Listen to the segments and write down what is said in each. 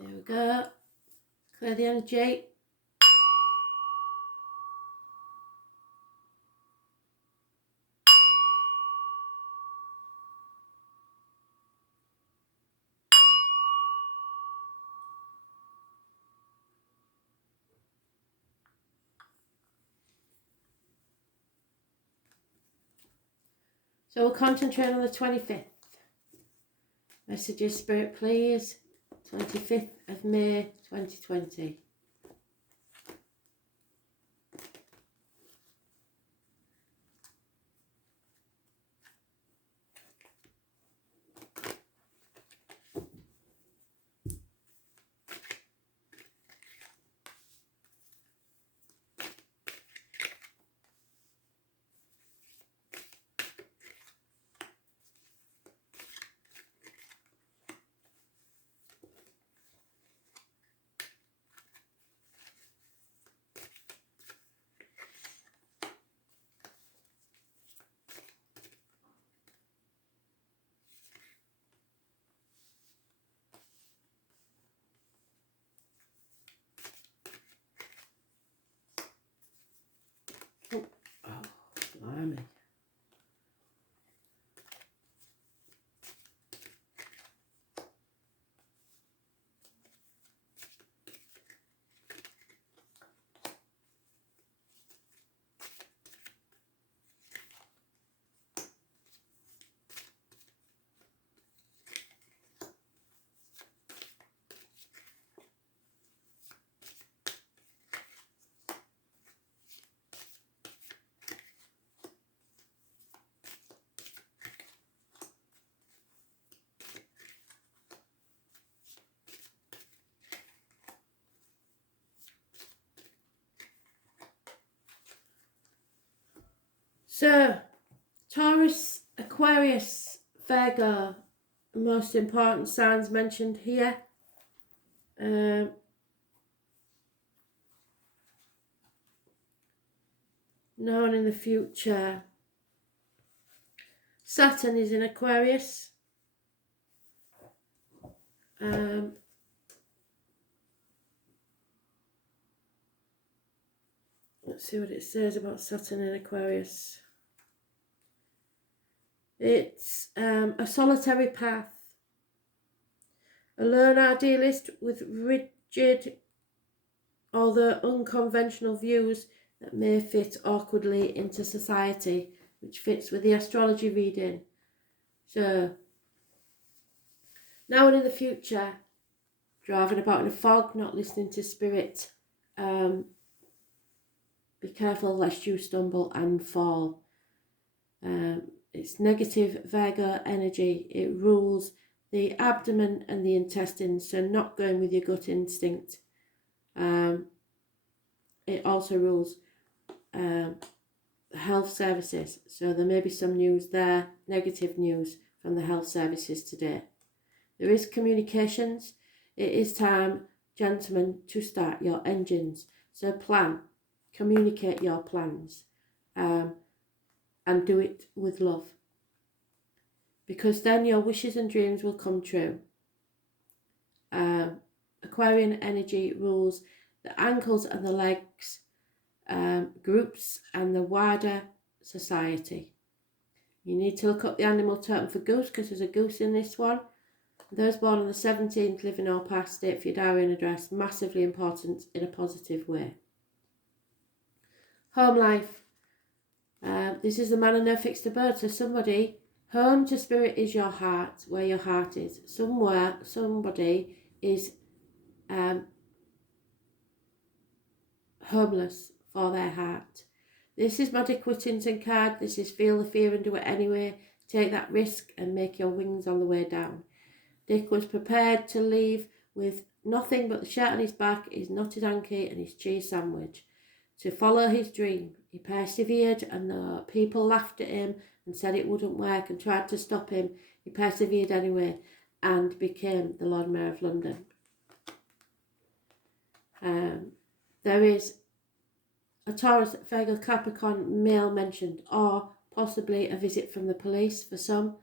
There we go. Clear the energy. So we'll concentrate on the 25th. Messages, Spirit, please. 25th of May, 2020. Oh, blimey. So, Taurus, Aquarius, Virgo, the most important signs mentioned here. Known in the future. Saturn is in Aquarius. Let's see what it says about Saturn in Aquarius. It's a solitary path. A lone idealist with rigid, although unconventional views that may fit awkwardly into society, which fits with the astrology reading. So, now and in the future, driving about in a fog, not listening to spirit. Be careful lest you stumble and fall. It's negative Virgo energy. It rules the abdomen and the intestines, so not going with your gut instinct. It also rules health services, so there may be some news there, negative news from the health services today. There is communications. It is time, gentlemen, to start your engines. So plan, communicate your plans, and do it with love. Because then your wishes and dreams will come true. Aquarian energy rules the ankles and the legs, groups and the wider society. You need to look up the animal totem for goose because there's a goose in this one. Those born on the 17th, living or past, date for your diary and address, massively important in a positive way. Home life. This is the man and no fixed abode. So somebody, home to spirit is your heart, where your heart is. Somewhere, somebody is homeless for their heart. This is my Dick Whittington card. This is feel the fear and do it anyway. Take that risk and make your wings on the way down. Dick was prepared to leave with nothing but the shirt on his back, his knotted hanky and his cheese sandwich. To follow his dream. He persevered, and though people laughed at him and said it wouldn't work and tried to stop him, he persevered anyway and became the Lord Mayor of London. There is a Taurus, Virgo, Capricorn male mentioned, or possibly a visit from the police for some,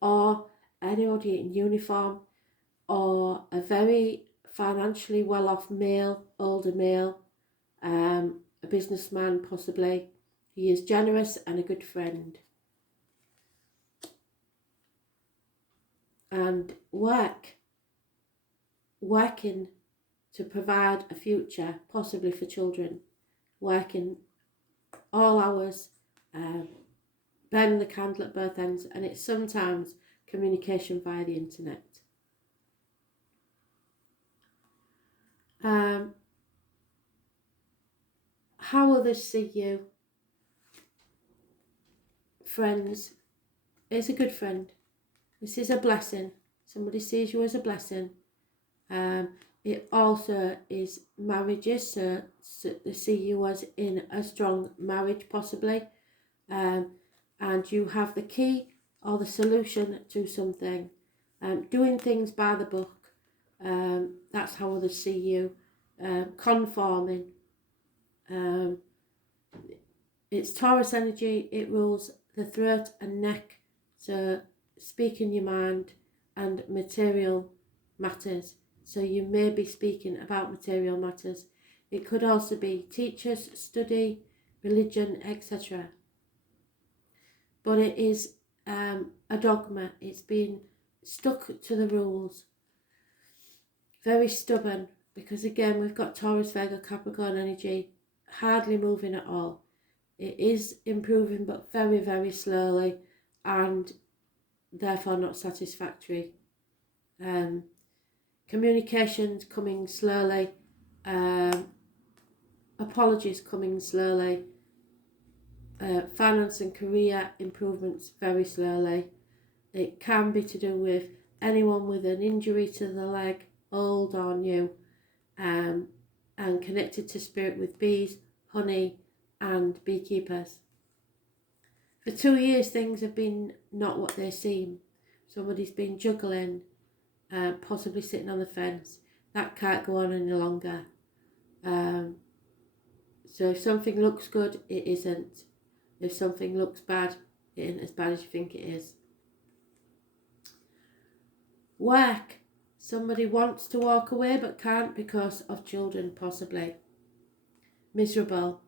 or anybody in uniform, or a very financially well-off male, older male, a businessman possibly. He is generous and a good friend. And working to provide a future, possibly for children, working all hours, burning the candle at both ends, and it's sometimes communication via the internet. How others see you, friends, is a good friend. This is a blessing. Somebody sees you as a blessing. It also is marriages, so they see you as in a strong marriage possibly, and you have the key or the solution to something. Doing things by the book, that's how others see you. Conforming. It's Taurus energy, it rules the throat and neck, so speaking your mind and material matters. So you may be speaking about material matters. It could also be teachers, study, religion, etc. But it is a dogma. It's been stuck to the rules. Very stubborn, because again we've got Taurus, Virgo, Capricorn energy, hardly moving at all. It is improving but very, very slowly, and therefore not satisfactory. Communications coming slowly, apologies coming slowly, finance and career improvements very slowly. It can be to do with anyone with an injury to the leg, old or new, and connected to spirit with bees, honey and beekeepers. For 2 years things have been not what they seem. Somebody's been juggling, possibly sitting on the fence. That can't go on any longer. So if something looks good, it isn't. If something looks bad, it isn't as bad as you think it is. Work. Somebody wants to walk away but can't because of children, possibly. Miserable.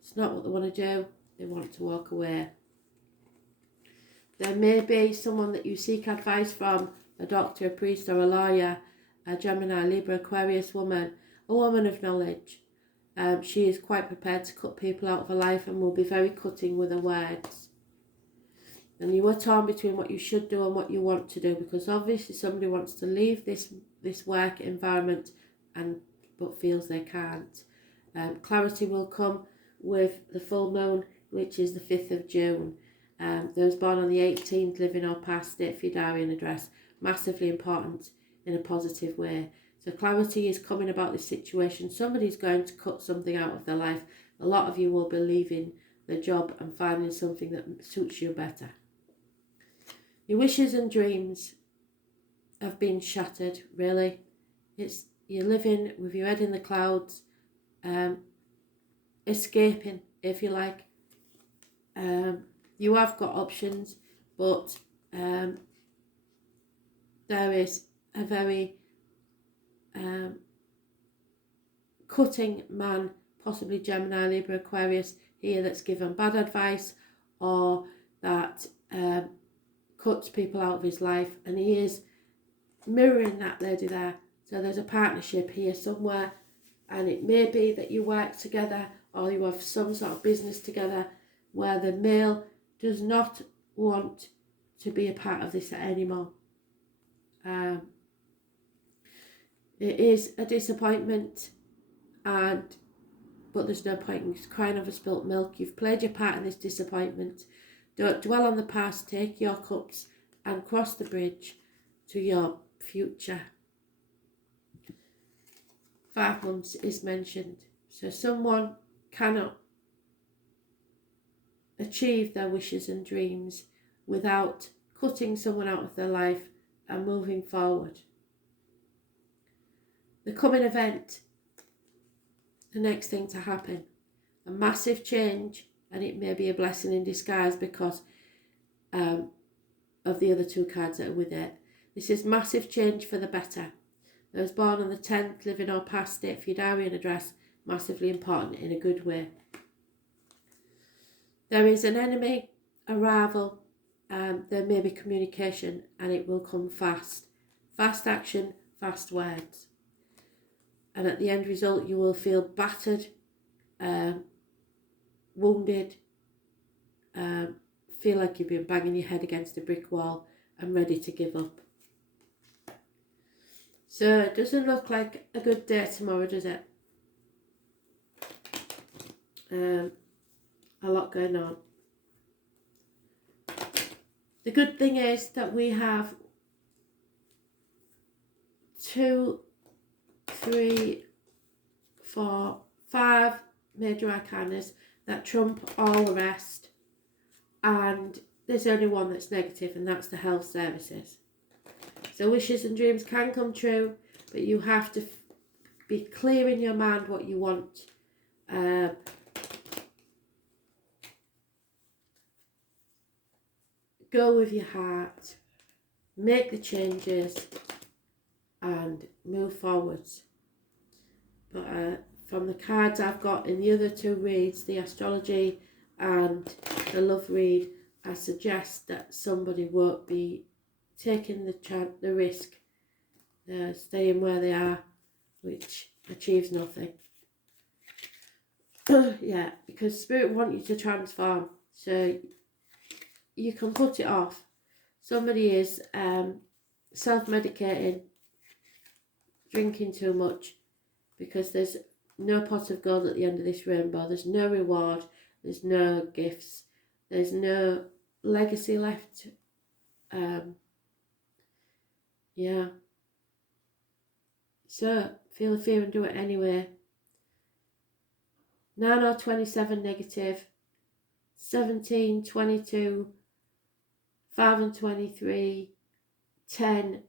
It's not what they want to do. They want to walk away. There may be someone that you seek advice from, a doctor, a priest or a lawyer, a Gemini, Libra, Aquarius woman, a woman of knowledge. She is quite prepared to cut people out of her life and will be very cutting with her words. And you are torn between what you should do and what you want to do, because obviously somebody wants to leave this work environment but feels they can't. Clarity will come with the full moon, which is the 5th of June. Those born on the 18th, living or past, state for your diary and address. Massively important in a positive way. So clarity is coming about this situation. Somebody's going to cut something out of their life. A lot of you will be leaving the job and finding something that suits you better. Your wishes and dreams have been shattered, really. You're living with your head in the clouds, escaping, if you like. You have got options, but there is a very cutting man, possibly Gemini, Libra, Aquarius here, that's given bad advice or that cuts people out of his life, and he is mirroring that lady there. So there's a partnership here somewhere, and it may be that you work together or you have some sort of business together where the male does not want to be a part of this anymore. It is a disappointment, but there's no point in crying over spilt milk. You've played your part in this disappointment. Don't dwell on the past. Take your cups and cross the bridge to your future. 5 months is mentioned. So someone cannot achieve their wishes and dreams without cutting someone out of their life and moving forward. The coming event, the next thing to happen, a massive change, and it may be a blessing in disguise because of the other 2 cards that are with it. This is massive change for the better. Those born on the 10th, living or past, state for your diary and address. Massively important in a good way. There is an enemy arrival. There may be communication, and it will come fast. Fast action, fast words. And at the end result, you will feel battered, wounded, feel like you've been banging your head against a brick wall and ready to give up. So it doesn't look like a good day tomorrow, does it? A lot going on. The good thing is that we have 2, 3, 4, 5 major arcanas that trump all the rest, and there's only one that's negative, and that's the health services. So wishes and dreams can come true, but you have to be clear in your mind what you want. Go with your heart, make the changes, and move forwards. But from the cards I've got in the other 2 reads, the astrology and the love read, I suggest that somebody won't be taking the risk, staying where they are, which achieves nothing. Yeah, because Spirit want you to transform, so you can put it off. Somebody is self-medicating, drinking too much, because there's no pot of gold at the end of this rainbow. There's no reward, there's no gifts, there's no legacy left. Yeah. So, feel the fear and do it anyway. 9 or 27 negative, 17, 22, 5 and 23, 10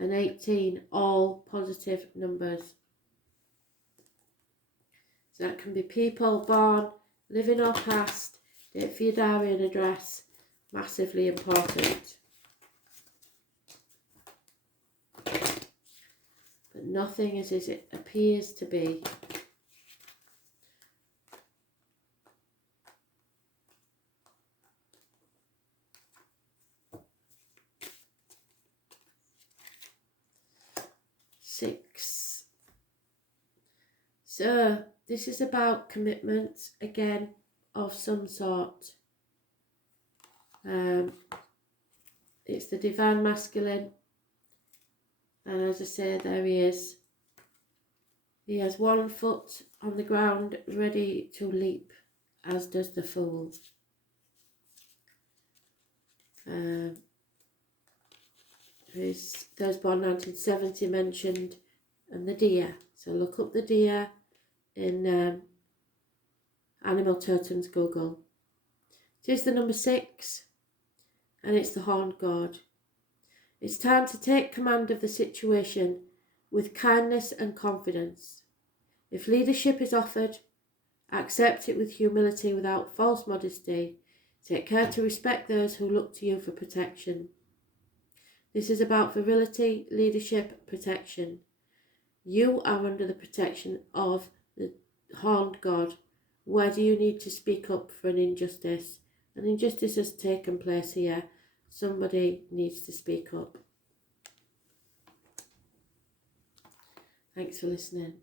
and 18, all positive numbers. So that can be people born, living or past, date for your diary and address, massively important. But nothing is as it appears to be. Six. So this is about commitment again of some sort. It's the divine masculine, and as I say, there he is. He has 1 foot on the ground ready to leap, as does the fool. Those born 1970 mentioned, and the deer. So look up the deer in Animal Totems Google. It is the number 6, and it's the horned god. It's time to take command of the situation with kindness and confidence. If leadership is offered, accept it with humility without false modesty. Take care to respect those who look to you for protection. This is about virility, leadership, protection. You are under the protection of the horned god. Where do you need to speak up for an injustice? An injustice has taken place here. Somebody needs to speak up. Thanks for listening.